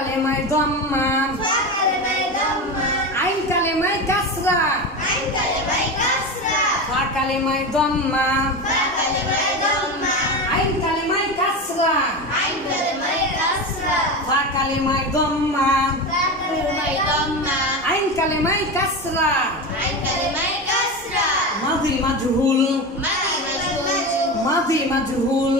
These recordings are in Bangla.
কালেমায় দম্মা আইন কালেমায় কাসরা ফা কালেমায় দম্মা আইন কালেমায় কাসরা ফা কালেমায় দম্মা আইন কালেমায় কাসরা মাদি মাজহুল মাদি মাজহুল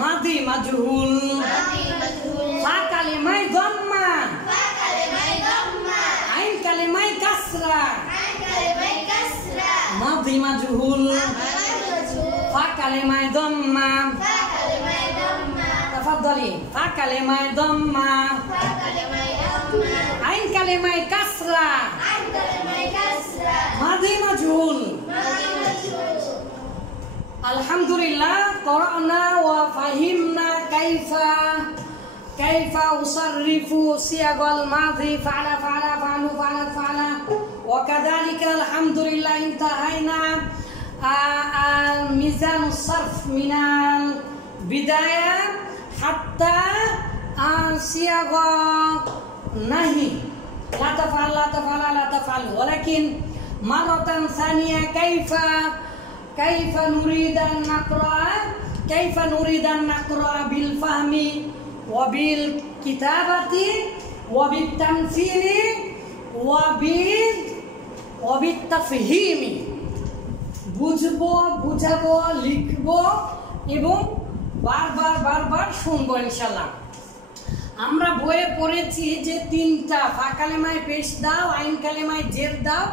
মাদি মাজহুল ফা কালেমায় দম্মা আইন কালেমায় কাসরা মাদি মাজহুল ফা কালেমায় দম্মা তাফাদ্দালি ফা কালেমায় দম্মা আইন কালেমায় কাসরা মাদি মাজহুল আলহামদুলিল্লাহ قرأنا وفهمنا كيف أصرف صيغ الماضي فعل فعل فعل فعل فعل وكذلك الحمد لله انتهينا ميزان الصرف من البداية حتى صيغ نهي لا تفعل لا تفعل لا تفعل ولكن مرة ثانية كيف نريد أن نقرأ بالفهم وبالكتابة وبالتمثيل وبالتفهيم বুঝবো বুঝাবো লিখবো এবং বারবার শুনবো ইনশাআল্লাহ। আমরা বইয়ে পড়েছি যে তিনটা ফা কালেমায় পেশ দাও, আইন কালেমায় জের দাও,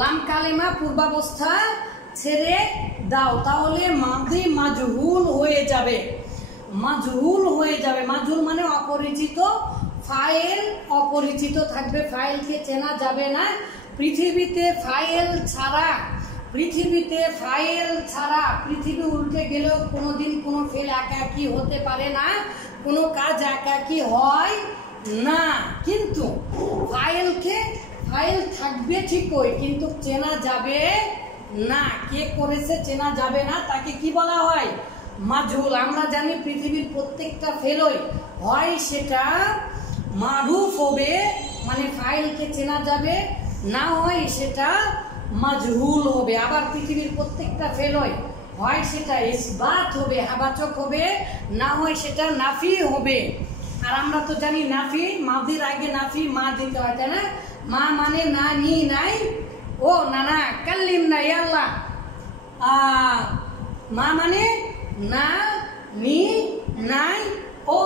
লাম কালেমা পূর্বাবস্থা ছেড়ে দাও, তাহলে মাদি মাজহুল হয়ে যাবে। মাজহুল হয়ে যাবে, মাজহুল মানে অপরিচিত, ফাইল অপরিচিত থাকবে, ফাইলকে চেনা যাবে না। পৃথিবীতে ফাইল ছাড়া পৃথিবী উল্টে গেলেও কোনোদিন কোনো ফেল একাকী হতে পারে না, কোনো কাজ একাকী হয় না। কিন্তু ফাইল থাকবে ঠিকই, কিন্তু চেনা যাবে না, কে করেছে চেনা যাবে না, তাকে কি বলা হয়? মাজহুল। আমরা জানি পৃথিবীর প্রত্যেকটা ফেলই হয় সেটা মারুফ হবে, মানে ফাইলকে চেনা যাবে, না হয় সেটা মাজহুল হবে। আবার পৃথিবীর প্রত্যেকটা ফেলই হয় সেটা ইসবাত হবে, হাবাচক হবে, না হয় সেটা নাফি হবে। আর আমরা তো জানি নাফি, মাদির আগে নাফি মা দিতে হয়, তাই না? মা মানে না, নি নাই, ও না না, কাল্লিম না ইয়াল্লাহ। মা মানে না, নি নাই, ও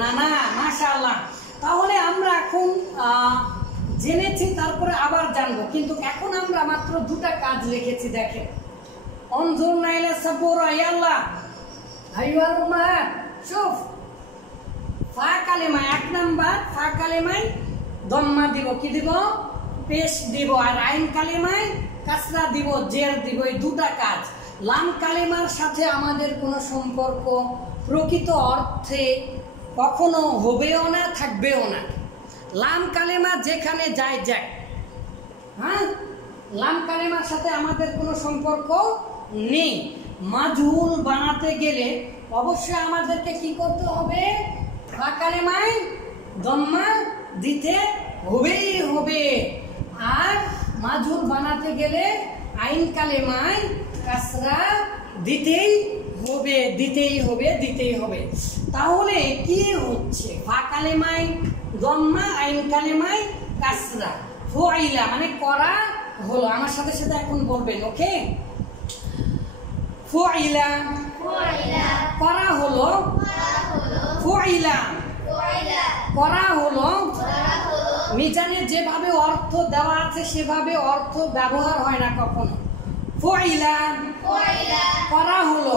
না না, মাশাআল্লাহ। তাহলে আমরা এখন জেনেছি, তারপরে আবার জানবো, কিন্তু এখন আমরা মাত্র দুটা কাজ লিখেছি। দেখেন, অনজুরনা ইলা সাবুরা ইয়াল্লাহ আইয়ুহাল উম্মাহাত, শুফ ফা কালেমা এক নাম্বার, ফা কালেমায় দম্মা দিব, কি দিব? পেশ দিব। আর আইন কালেমায় কাসরা দিব, জের দিব। এই দুটা কাজ। লাম কালেমার সাথে আমাদের কোনো সম্পর্ক প্রকৃত অর্থে কখনো হবেও না, থাকবেও না। লাম কালেমা যেখানে যায়, হ্যাঁ, লাম কালেমার সাথে আমাদের কোনো সম্পর্ক নেই। মাজহুল বানাতে গেলে অবশ্যই আমাদেরকে কি করতে হবে? ফা কালেমায় দম্মা দিতে হবে। আর মাজহুল বানাতে গেলে আইন কালেমায় কাসরা দিতেই হবে। তাহলে কি হচ্ছে? ফা কালেমায় দম্মা, আইন কালেমায় কাসরা, ফুইলা মানে করা হলো। আমার সাথে সাথে এখন বলবেন, ওকে? ফুইলা করা হলো, ফুইলা করা হলো। মিজানে যেভাবে অর্থ দেওয়া আছে সেভাবে অর্থ ব্যবহার হয় না কখনো। ফুইলা করা হলো,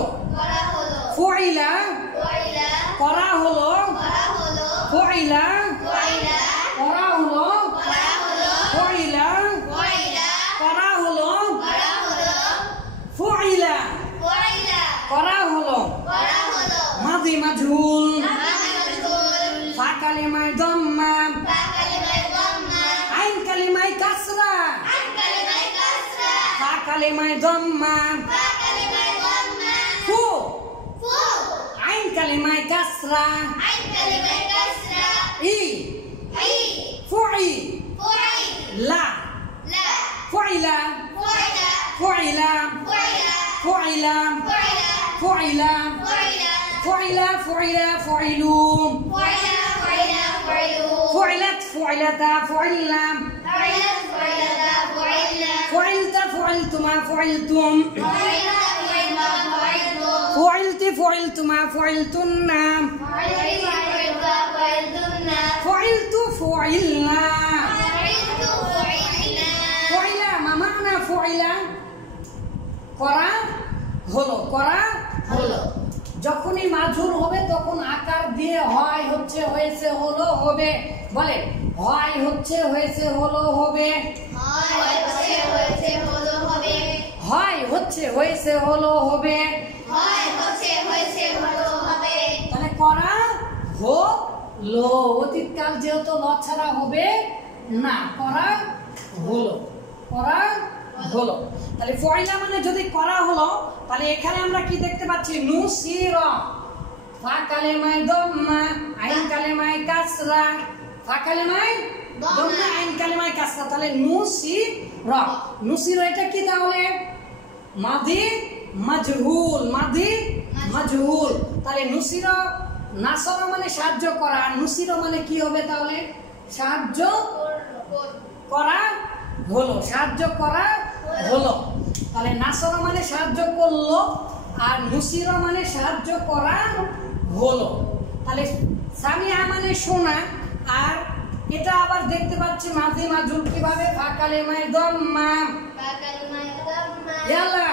ফুইলা করা হলো, ফুইলা করা হলো, ফুইলা করা হলো, ফুইলা করা হলো। মাদি মাজহুল, ফা কালেমায় দম্মা, আইন কালেমায় কাসরা, ফা কালেমায় দম্মা, ফু আইন কালিমায় কাসরা আইন কালিমায় কাসরা ই ই ফুই ফুই লা লা ফুইলা ফুইলা ফুইলা ফুইলা ফুইলা ফুইলা ফুইলা ফুইলা ফুইলা ফুইলুম ফুইলা ফুইলা ফুইলু فعلت فعلتا فعلنا فعلت فعلتا فعلنا فعلت فعلتما فعلتم فعلت فعلتا فعلتم فعلت فعلتما فعلتن فعلت فعلتا فعلتن فعلت فعلنا فعلت فعلنا فعل ما معنى فعل করা হলো করা হলো যখনই মাজহুর হবে তখন আকার দিয়ে হয় হচ্ছে হয়েছে হলো হবে বলে হয় হচ্ছে হয়েছে হলো হবে হয় হচ্ছে হয়েছে হলো হবে হয় হচ্ছে হয়েছে হলো হবে হয় হচ্ছে হয়েছে হলো হবে তাহলে করা হলো অতীতকাল যেহেতু ল ছাড়া হবে না করা হলো করা হলো তাহলে ফয়লা মানে যদি করা হলো তাহলে এখানে আমরা কি দেখতে পাচ্ছি নুসিরা ফা কালেমায় দম্মা আইন কালেমায় কাসরা ফা কালেমায় দম্মা আইন কালেমায় কাসরা তাহলে নুসিরা নুসিরা এটা কি তাহলে মাদি মাজহুল মাদি মাজহুল তাহলে নুসিরা নাসরা মানে সাহায্য করা আর নুসিরা মানে কি হবে তাহলে সাহায্য করা হলো সাহায্য করা হলো তাহলে নাসরা মানে সাহায্য করলো আর নুসিরা মানে সাহায্য করা হলো তাহলে সামিয়া মানে শোনা আর এটা আবার দেখতে পাচ্ছি মাঝে মাজুল কিভাবে ফাকালেমায় দম্মা ফাকালেমায় দম্মা ইয়ালা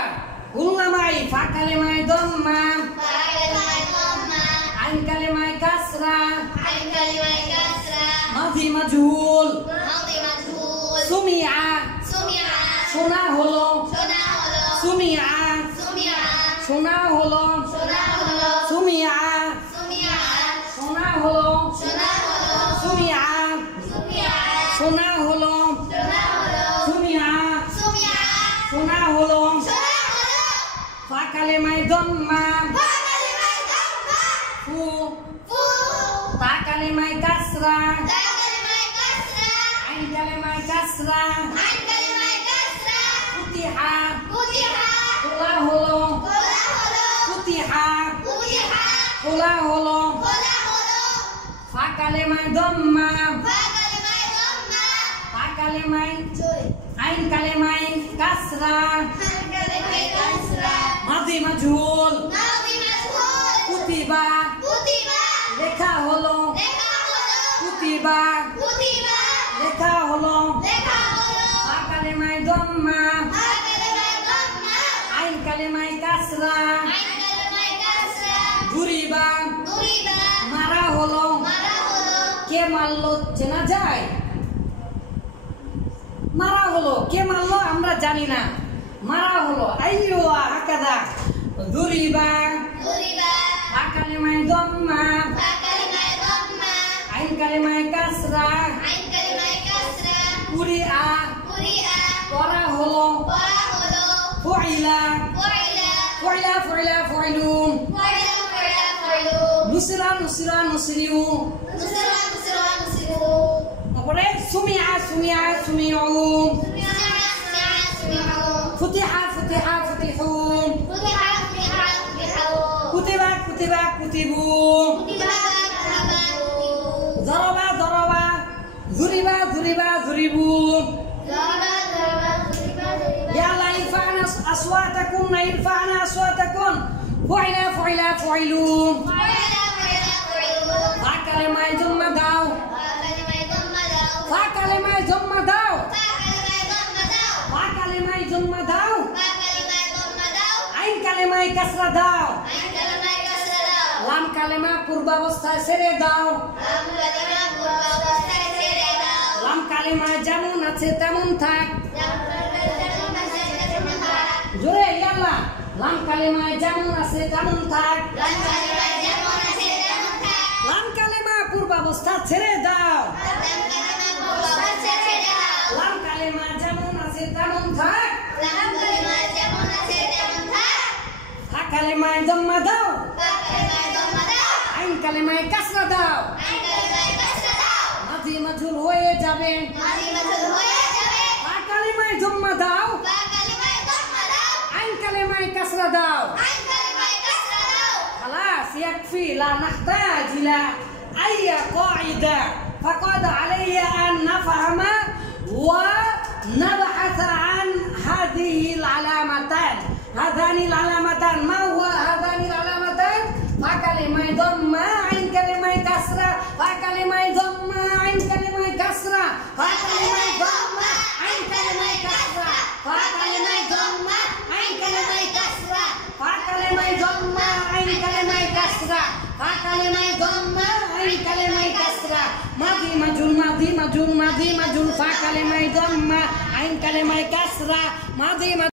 উল্লামাই ফাকালেমায় দম্মা ফাকালেমায় দম্মা আইন কালেমায় কাসরা আইন কালিমায় কাসরা মাঝি মাজুল মাদি মাজহুল সুমিয়া সুমিয়া শোনা হলো শোনা হলো সুমিয়া সুমিয়া শোনা হলো শোনা হলো সুমিয়া সুমিয়া শোনা হলো শোনা হলো সুমিয়া সুমিয়া শোনা হলো শোনা হলো সুমিয়া সুমিয়া শোনা হলো শোনা হলো ফাকালেমায় দম্মা ফাকালেমায় দম্মা ফু ফু তাকালেমায় কাসরা ফাকালেমায় কাসরা আইন কালেমায় কাসরা আইন কালিমায় কাসরা ফুতিহা ফুতিহা খোলা হলো খোলা হলো ফুতিহা ফুতিহা খোলা হলো খোলা হলো ফাকালেমায় দম্মা ফাকালেমায় দম্মা তাকালেমায় জয় আইন কালেমায় কাসরা আইন কালিমায় কাসরা মাদি মাজহুল মাদি মাজহুল কুতিবা ফুতিবা লেখা হলো লেখা হলো কুতিবা ফুতিবা লেখা হলো লেখা হলো ফাকালেমায় দম্মা ফাকালেমায় দম্মা আইন কালেমায় কাসরা আইন কালিমায় কাসরা দুরিবা দুরিবা মারা হলো মারা হলো কে মারলো চেনা যায় মারা হলো কে মারলো আমরা জানি না মারা হলো আইয়ো হাকাদা দুরিবা দুরিবা ফাকালেমায় দম্মা ফাকালেমায় দম্মা আইন কালেমায় কাসরা আইন কালিমায় কাসরা কুরিআ কুরিআ করা হলো পড়া হলো ফুইলা পড়িলা ফুইলা ফুইলা ফুইলুম পড়িলা পড়িলা পড়িলু নুসরা নুসরা নুসরিউ নুসরা নুসরা নুসরিউ তারপরে সুমিআ সুমিআ সুমিউ সুমিয়া সুমিয়া সুমিউ ফুতিহা ফুতিহা ফুতিহুম ফুতিহা ফুতিহা ফুতিহু কুতিবা কুতিবা কুতিবু ফুতিবা ফুতিবা জরবা জরবা জুরিবা জুরিবা জুরিবু জরবা জরবা ফুতিবা জরিবা ইয়ালা ইরফানা আসওয়াতাকুম ইরফানা আসওয়াতাকুম ফুইলা ফুইলা ফুইলুম পড়িলা পড়িলা পড়িলু ফাকালেমায় জম্মা দাও ফাকালেমায় দম্মা দাও ফাকালেমায় জম্মা দাও ফাকালেমায় দম্মা দাও ফাকালেমায় জম্মা দাও ফাকালেমায় দম্মা দাও আইন কালেমায় কাসরা দাও আইন কালিমায় কাসরা দাও লাম কালেমা পূর্বাবস্থায় ছেড়ে দাও লাম কালিমা পূর্বাবস্থায় ছেড়ে দাও লাম কালেমায় যেমন আছে তেমন থাক জোরে ইয়াল্লা লাম কালেমায় যেমন আছে তেমন থাক লাম কালেমা পূর্বাবস্থা ছেড়ে দাও লাম কালেমা যেমন আছে তেমন থাক ফা কালেমায় জম্মা দাও কালেমায় কাসরা দাও মাঝি মাজুল হয়ে যাবে ফা কালেমায় জম্মা দাও আইন কালেমায় কাসরা দাও خلاص يكفي لا نحتاج إلى أي قاعدة فقد علي أن نفهم ونبحث عن هذه العلامتان هذان العلامتان ما هو هذان العلامتان فكلمة ضمة عين كلمة كسرة فكلمة ضمة عين كلمة كسرة فكلمة ضمة عين كلمة كسرة فكلمة ضمة عين كلمة كسرة فكلمة ضمة عين كلمة كسرة فكلمة ضمة عين كلمة كسرة ماضي مجهول ماضي مجهول ماضي مجهول فكلمة ضمة عين كلمة كسرة ماضي